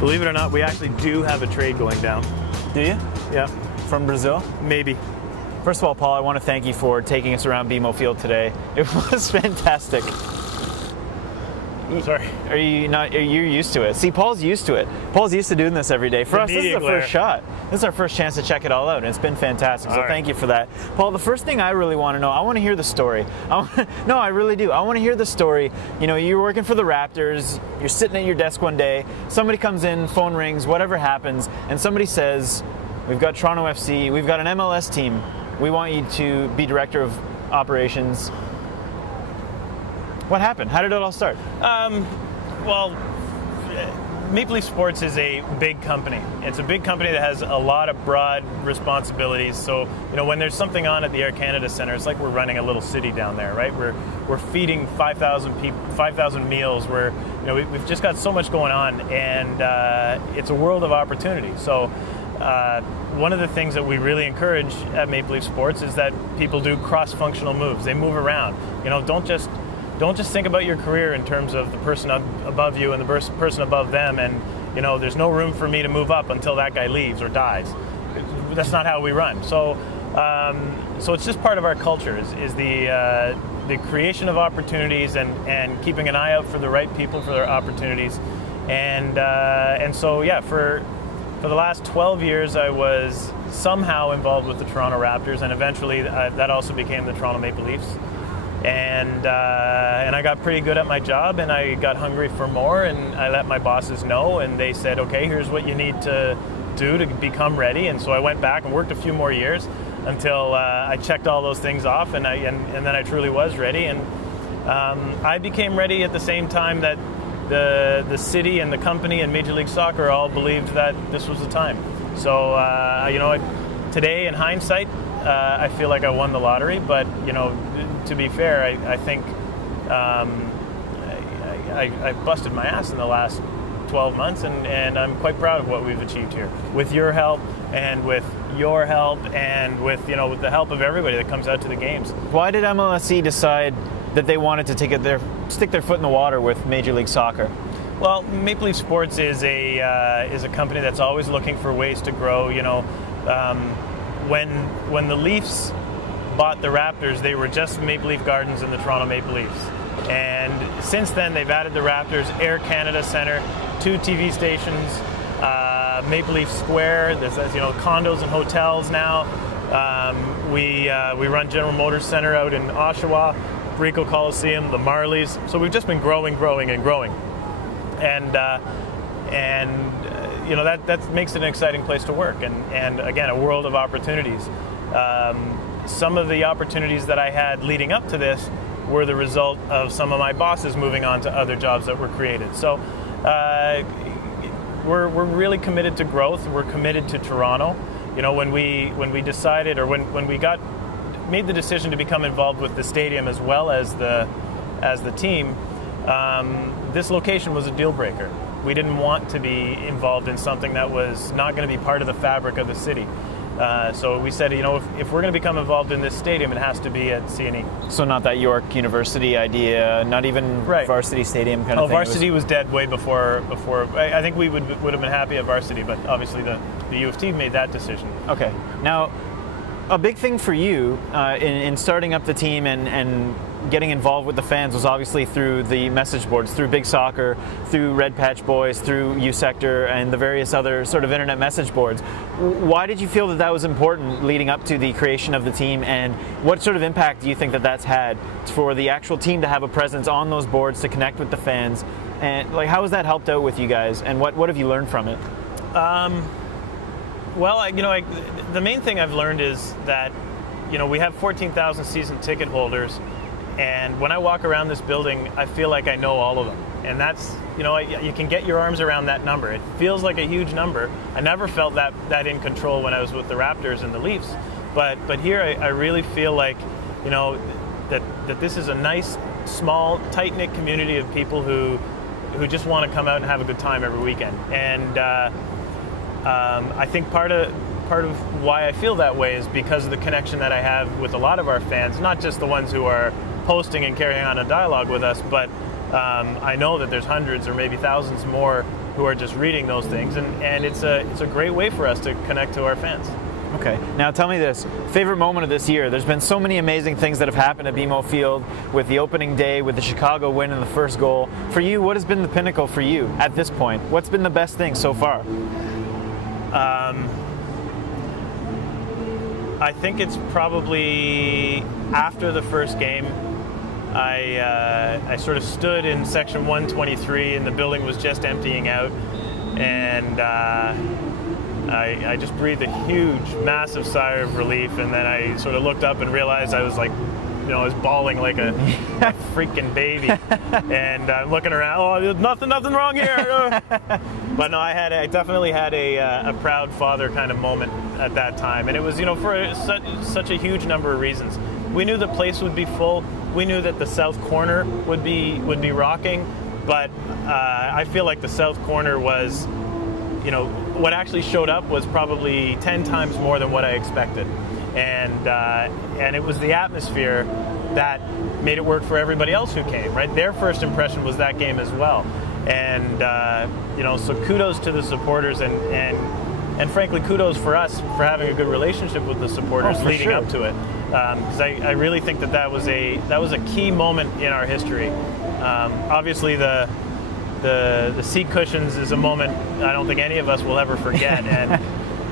Believe it or not, we actually do have a trade going down. Do you? Yeah. From Brazil? Maybe. First of all, Paul, I want to thank you for taking us around BMO Field today. It was fantastic. Sorry. Are you used to it? See, Paul's used to it. Paul's used to doing this every day. For us, this is the first shot. This is our first chance to check it all out, and it's been fantastic. So thank you for that. Paul, the first thing I really want to know, I want to hear the story. No, I really do. I want to hear the story. You know, you're working for the Raptors, you're sitting at your desk one day, somebody comes in, phone rings, whatever happens, and somebody says, we've got Toronto FC, we've got an MLS team, we want you to be director of operations. What happened? How did it all start? Well, Maple Leaf Sports is a big company. It's a big company that has a lot of broad responsibilities. So, you know, when there's something on at the Air Canada Centre, it's like we're running a little city down there, right? We're feeding 5,000 people, 5,000 meals. We've just got so much going on, and it's a world of opportunity. So, one of the things that we really encourage at Maple Leaf Sports is that people do cross-functional moves. They move around. You know, don't just think about your career in terms of the person above you and the person above them, and, you know, there's no room for me to move up until that guy leaves or dies. That's not how we run. So it's just part of our culture is the creation of opportunities and keeping an eye out for the right people for their opportunities. And so, yeah, for the last 12 years, I was somehow involved with the Toronto Raptors, and eventually that also became the Toronto Maple Leafs. And I got pretty good at my job, and I got hungry for more, and I let my bosses know, and they said, okay, here's what you need to do to become ready. And so I went back and worked a few more years until I checked all those things off, and then I truly was ready. And I became ready at the same time that the city and the company and Major League Soccer all believed that this was the time. So, today in hindsight, I feel like I won the lottery, but, you know, to be fair, I think I busted my ass in the last 12 months, and I'm quite proud of what we've achieved here. With your help, and with your help, and with the help of everybody that comes out to the games. Why did MLSE decide that they wanted to stick their foot in the water with Major League Soccer? Well, Maple Leaf Sports is a company that's always looking for ways to grow. You know, when the Leafs bought the Raptors, they were just Maple Leaf Gardens and the Toronto Maple Leafs. And since then, they've added the Raptors, Air Canada Centre, 2 TV stations, Maple Leaf Square. There's condos and hotels now. We run General Motors Centre out in Oshawa, Ricoh Coliseum, the Marlies. So we've just been growing, and growing. And that makes it an exciting place to work. And again, a world of opportunities. Some of the opportunities that I had leading up to this were the result of some of my bosses moving on to other jobs that were created. So we're really committed to growth. We're committed to Toronto. You know, when we decided, or when we made the decision to become involved with the stadium as well as the team, this location was a deal breaker. We didn't want to be involved in something that was not going to be part of the fabric of the city. So we said, if we're going to become involved in this stadium, it has to be at CNE. So not that York University idea, not even Varsity Stadium kind of thing? Varsity was dead way before. I think we would have been happy at Varsity, but obviously the U of T made that decision. Okay. Now, a big thing for you in starting up the team and getting involved with the fans was obviously through the message boards, through Big Soccer, through Red Patch Boys, through U-Sector, and the various other sort of internet message boards. Why did you feel that was important leading up to the creation of the team, and what sort of impact do you think that that's had for the actual team to have a presence on those boards to connect with the fans? And how has that helped out with you guys, and what have you learned from it? Well, the main thing I've learned is that, we have 14,000 season ticket holders, and when I walk around this building, I feel like I know all of them. And that's, you can get your arms around that number. It feels like a huge number. I never felt that in control when I was with the Raptors and the Leafs. But here I really feel like, that this is a nice, small, tight-knit community of people who just want to come out and have a good time every weekend. And I think part of why I feel that way is because of the connection that I have with a lot of our fans, not just the ones who are posting and carrying on a dialogue with us, but I know that there's hundreds or maybe thousands more who are just reading those things, and it's a great way for us to connect to our fans. Okay, now tell me this, favorite moment of this year. There's been so many amazing things that have happened at BMO Field, with the opening day, with the Chicago win and the first goal. For you, what has been the pinnacle for you at this point? What's been the best thing so far? I think it's probably after the first game. I sort of stood in section 123 and the building was just emptying out, and I just breathed a huge, massive sigh of relief, and then I sort of looked up and realized I was like, I was bawling like a freaking baby, and I'm looking around. Oh, there's nothing wrong here. But no, I definitely had a proud father kind of moment at that time, and it was for such a huge number of reasons. We knew the place would be full. We knew that the south corner would be rocking, but I feel like the south corner was, what actually showed up was probably 10 times more than what I expected. And it was the atmosphere that made it work for everybody else who came, right? Their first impression was that game as well. And, so kudos to the supporters, and frankly, kudos for us for having a good relationship with the supporters leading up to it. Because I really think that was a key moment in our history. Obviously, the seat cushions is a moment I don't think any of us will ever forget, and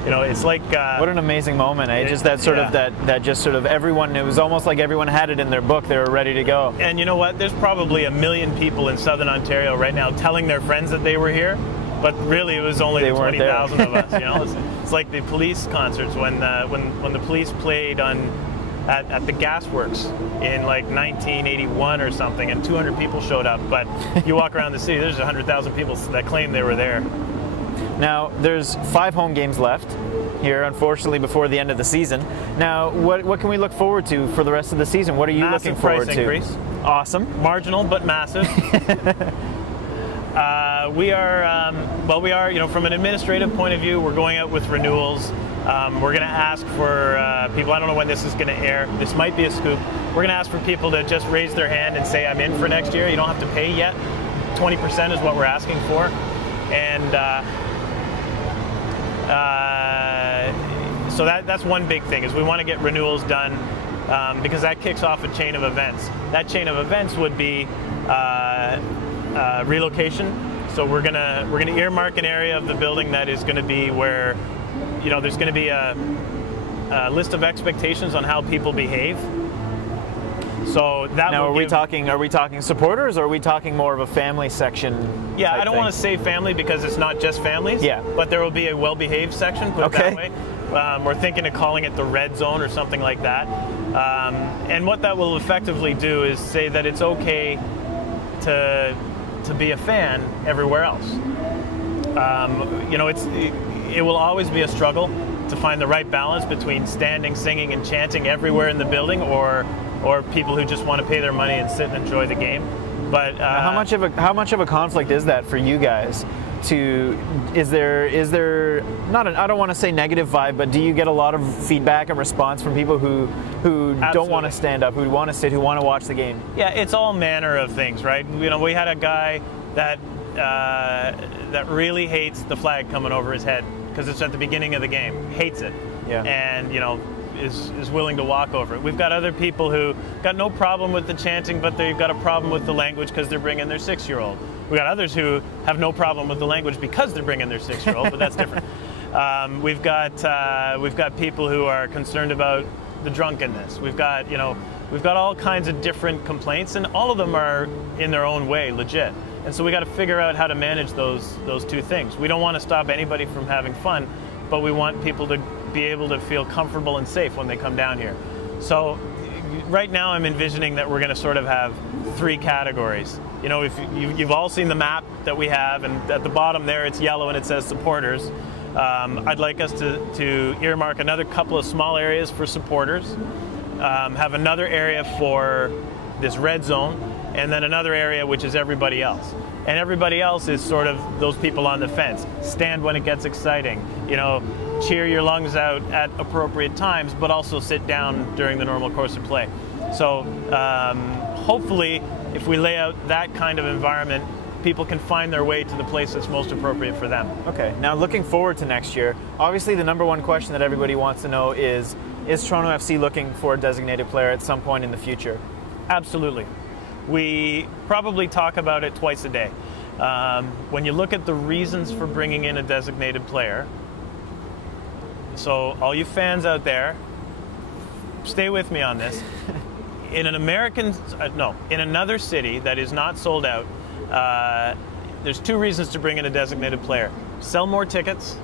it's like what an amazing moment, eh? Just that sort of that just sort of everyone. It was almost like everyone had it in their book. They were ready to go. And you know what? There's probably 1 million people in Southern Ontario right now telling their friends that they were here, but really it was only the 20,000 of us. It's like the police concerts when the police played at the gasworks in like 1981 or something, and 200 people showed up. But you walk around the city, there's 100,000 people that claim they were there. Now, there's 5 home games left here, unfortunately, before the end of the season. Now, what can we look forward to for the rest of the season? What are you looking forward to? Massive price increase. Awesome. Marginal, but massive. We are, from an administrative point of view, we're going out with renewals. We're going to ask for people, I don't know when this is going to air, this might be a scoop, we're going to ask for people to just raise their hand and say, I'm in for next year. You don't have to pay yet. 20% is what we're asking for. And so that's one big thing, is we want to get renewals done, because that kicks off a chain of events. That chain of events would be relocation. So we're gonna earmark an area of the building that is going to be where, there's going to be a list of expectations on how people behave. So that now, are we talking supporters, or are we talking more of a family section? Yeah, I don't want to say family because it's not just families. Yeah. But there will be a well-behaved section, put it that way. We're thinking of calling it the red zone or something like that. And what that will effectively do is say that it's okay to be a fan everywhere else. It will always be a struggle to find the right balance between standing, singing, and chanting everywhere in the building, or people who just want to pay their money and sit and enjoy the game. But how much of a conflict is that for you guys? Is there not I don't want to say negative vibe, but do you get a lot of feedback and response from people who don't want to stand up, who want to sit, who want to watch the game? Yeah, it's all manner of things, right? We had a guy that really hates the flag coming over his head because it's at the beginning of the game. Hates it. Yeah. And is willing to walk over it. We've got other people who got no problem with the chanting, but they've got a problem with the language because they're bringing their 6-year-old. We've got others who have no problem with the language because they're bringing their 6-year-old, but that's different. We've got people who are concerned about the drunkenness. We've got all kinds of different complaints, and all of them are in their own way legit. And so we got to figure out how to manage those two things. We don't want to stop anybody from having fun, but we want people to be able to feel comfortable and safe when they come down here. So right now I'm envisioning that we're going to sort of have 3 categories. If you've all seen the map that we have, and at the bottom there it's yellow and it says supporters. I'd like us to earmark another couple of small areas for supporters, have another area for this red zone, and then another area which is everybody else. And everybody else is sort of those people on the fence. Stand when it gets exciting. Cheer your lungs out at appropriate times, but also sit down during the normal course of play. So hopefully if we lay out that kind of environment, people can find their way to the place that's most appropriate for them. Okay, now looking forward to next year, obviously the number one question that everybody wants to know is Toronto FC looking for a designated player at some point in the future? Absolutely. We probably talk about it twice a day. When you look at the reasons for bringing in a designated player, so all you fans out there, stay with me on this. In another city that is not sold out, there's two reasons to bring in a designated player: sell more tickets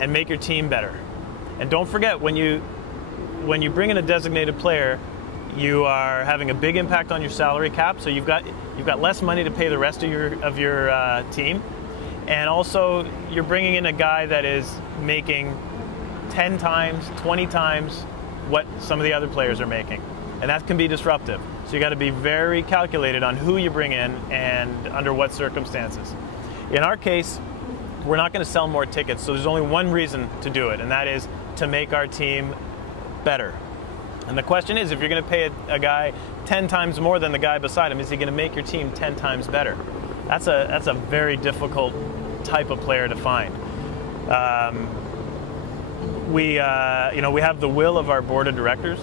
and make your team better. And don't forget, when you bring in a designated player, you are having a big impact on your salary cap. So you've got less money to pay the rest of your team, and also you're bringing in a guy that is making 10 times, 20 times what some of the other players are making, and that can be disruptive. So you got to be very calculated on who you bring in and under what circumstances. In our case, we're not going to sell more tickets, so there's only one reason to do it, and that is to make our team better. And the question is, if you're going to pay a guy 10 times more than the guy beside him, is he going to make your team 10 times better? That's a very difficult type of player to find. We have the will of our board of directors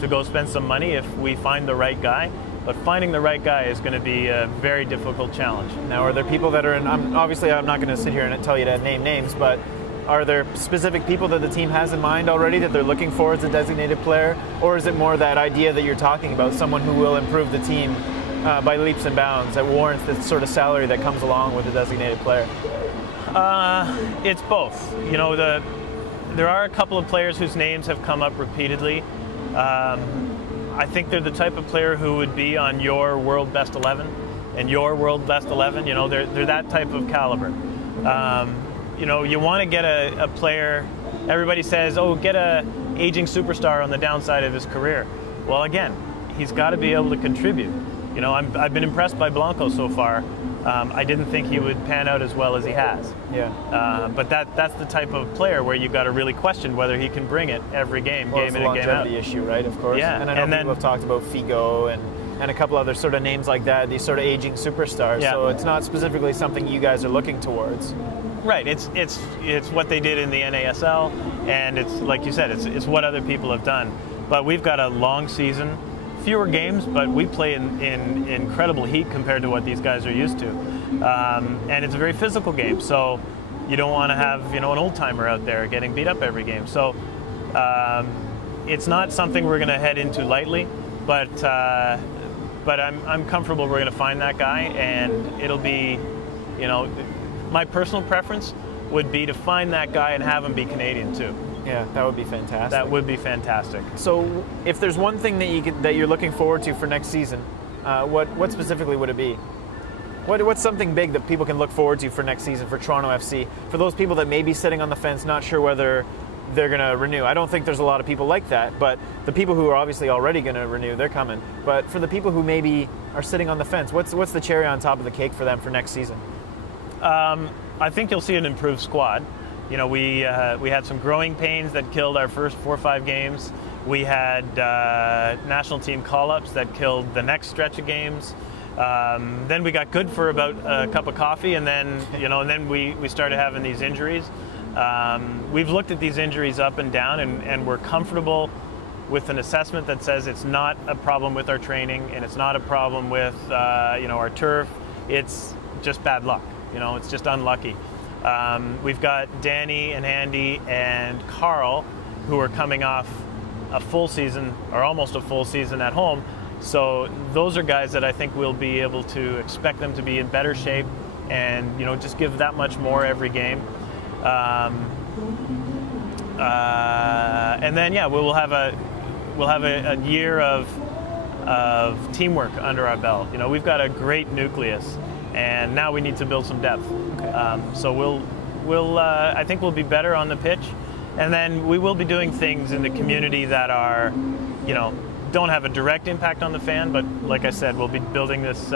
to go spend some money if we find the right guy, but finding the right guy is going to be a very difficult challenge. Now, are there people that are in, obviously I'm not going to sit here and tell you to name names, but are there specific people that the team has in mind already that they're looking for as a designated player? Or is it more that idea that you're talking about, someone who will improve the team by leaps and bounds, that warrants the sort of salary that comes along with a designated player? It's both. There are a couple of players whose names have come up repeatedly. I think they're the type of player who would be on your World Best 11 and your World Best 11. They're that type of caliber. You want to get a player. Everybody says, "Oh, get a aging superstar on the downside of his career." Well, again, he's got to be able to contribute. I've been impressed by Blanco so far. I didn't think he would pan out as well as he has. Yeah. But that's the type of player where you've got to really question whether he can bring it every game, game in and game out. It's a longevity issue, right? Of course. Yeah. And I know people have talked about Figo and a couple other sort of names like that, these sort of aging superstars. Yeah. So it's not specifically something you guys are looking towards. Right. It's what they did in the NASL, and it's like you said, it's what other people have done. But we've got a long season, fewer games, but we play in incredible heat compared to what these guys are used to, and it's a very physical game. So you don't want to have an old timer out there getting beat up every game. So it's not something we're going to head into lightly, but I'm comfortable we're going to find that guy, and it'll be, my personal preference would be to find that guy and have him be Canadian too. Yeah, that would be fantastic. That would be fantastic. So, if there's one thing that you're looking forward to for next season, what specifically would it be? What's something big that people can look forward to for next season for Toronto FC? For those people that may be sitting on the fence, not sure whether they're going to renew. I don't think there's a lot of people like that, but the people who are obviously already going to renew, they're coming. But for the people who maybe are sitting on the fence, what's the cherry on top of the cake for them for next season? I think you'll see an improved squad. We had some growing pains that killed our first 4 or 5 games. We had national team call-ups that killed the next stretch of games. Then we got good for about a cup of coffee, and then we started having these injuries. We've looked at these injuries up and down, and we're comfortable with an assessment that says it's not a problem with our training, and it's not a problem with our turf. It's just bad luck. It's just unlucky. We've got Danny and Andy and Carl, who are coming off a full season, or almost a full season at home. So those are guys that I think we'll be able to expect them to be in better shape and just give that much more every game. And then we'll have a year of teamwork under our belt. We've got a great nucleus, and now we need to build some depth. Okay. So I think we'll be better on the pitch, and then we will be doing things in the community that are, don't have a direct impact on the fan, but like I said, we'll be building this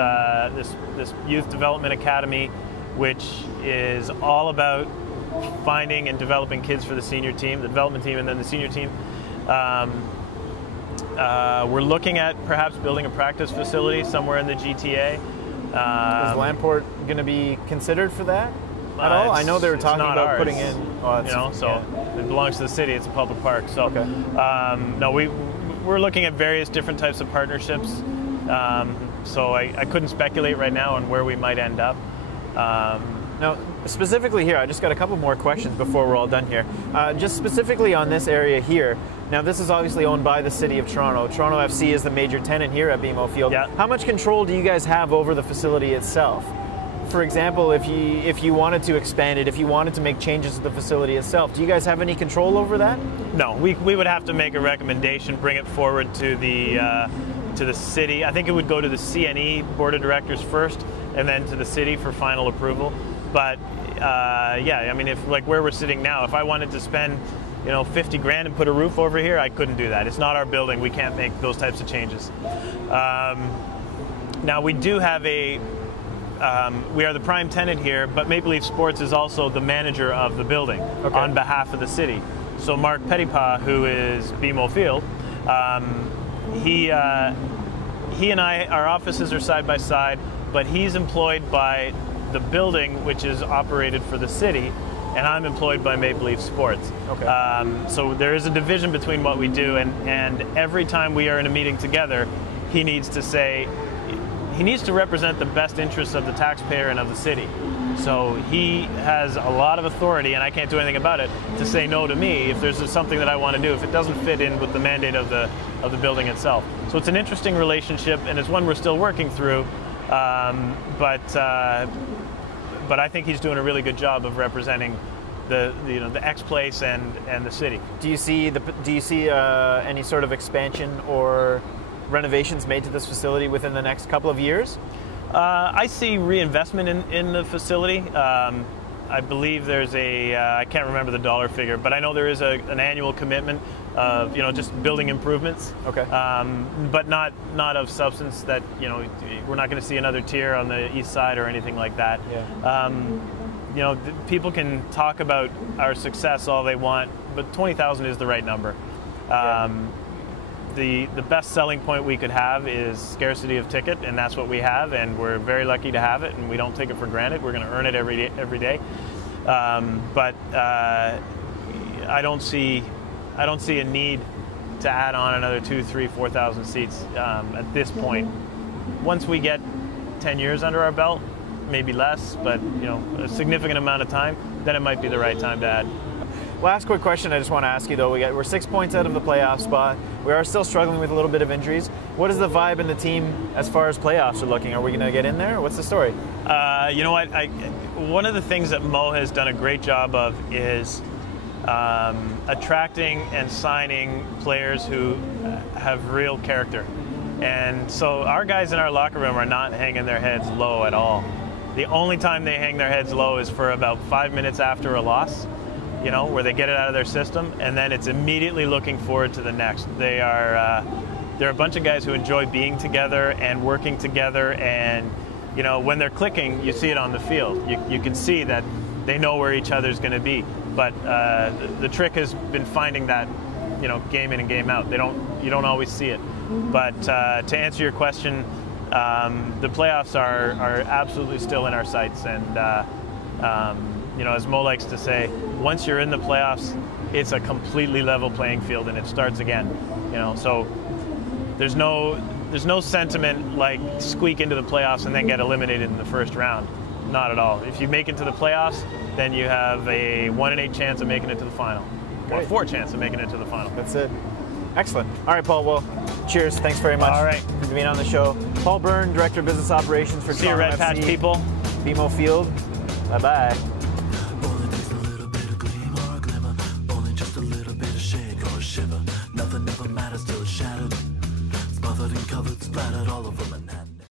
youth development academy, which is all about finding and developing kids for the senior team, the development team, and then the senior team. We're looking at perhaps building a practice facility somewhere in the GTA. Is Lamport going to be considered for that at all? I know they were talking about ours, putting in. It belongs to the city. It's a public park. So, okay. No, we're looking at various different types of partnerships. So I couldn't speculate right now on where we might end up. Now, specifically here, I just got a couple more questions before we're all done here. Just specifically on this area here. Now, this is obviously owned by the City of Toronto. Toronto FC is the major tenant here at BMO Field. Yeah. How much control do you guys have over the facility itself? For example, if you wanted to expand it, if you wanted to make changes to the facility itself, do you guys have any control over that? No, we would have to make a recommendation, bring it forward to the city. I think it would go to the CNE Board of Directors first, and then to the city for final approval. But yeah, I mean, if like where we're sitting now, if I wanted to spend 50 grand and put a roof over here, I couldn't do that. It's not our building. We can't make those types of changes. Now we do have we are the prime tenant here, but Maple Leaf Sports is also the manager of the building on behalf of the city. So Mark Petitpas, who is BMO Field, he and I, our offices are side by side, but he's employed by the building, which is operated for the city, and I'm employed by Maple Leaf Sports. Okay. So there is a division between what we do, and every time we are in a meeting together, he needs to represent the best interests of the taxpayer and of the city. So he has a lot of authority, and I can't do anything about it, to say no to me if there's something that I want to do, if it doesn't fit in with the mandate of the building itself. So it's an interesting relationship, and it's one we're still working through. But I think he's doing a really good job of representing the X place and the city. Do you see any sort of expansion or renovations made to this facility within the next couple of years? I see reinvestment in the facility. I believe there's I can't remember the dollar figure, but I know there is an annual commitment of just building improvements. Okay. But not of substance that we're not going to see another tier on the east side or anything like that. Yeah. People can talk about our success all they want, but 20,000 is the right number. The best selling point we could have is scarcity of ticket, and that's what we have, and we're very lucky to have it, and we don't take it for granted. We're going to earn it every day. But I don't see a need to add on another 2,000, 3,000, 4,000 seats at this point. Once we get 10 years under our belt, maybe less, but a significant amount of time, then it might be the right time to add. Last quick question I just want to ask you, though. We're 6 points out of the playoff spot. We are still struggling with a little bit of injuries. What is the vibe in the team as far as playoffs are looking? Are we going to get in there? What's the story? You know what? One of the things that Mo has done a great job of is attracting and signing players who have real character. And so our guys in our locker room are not hanging their heads low at all. The only time they hang their heads low is for about 5 minutes after a loss. Where they get it out of their system, and then it's immediately looking forward to the next. They're a bunch of guys who enjoy being together and working together, and when they're clicking, you see it on the field. You can see that they know where each other's going to be. But the trick has been finding that, game in and game out. You don't always see it. But to answer your question, the playoffs are absolutely still in our sights, and as Mo likes to say, once you're in the playoffs, it's a completely level playing field, and it starts again. So there's no sentiment like squeak into the playoffs and then get eliminated in the first round. Not at all. If you make it to the playoffs, then you have a 1 in 8 chance of making it to the final, or 4 chance of making it to the final. That's it. Excellent. All right, Paul. Well, cheers. Thanks very much. All right. For being on the show. Paul Byrne, Director of Business Operations for See you, Red Patch people. BMO Field. Bye-bye.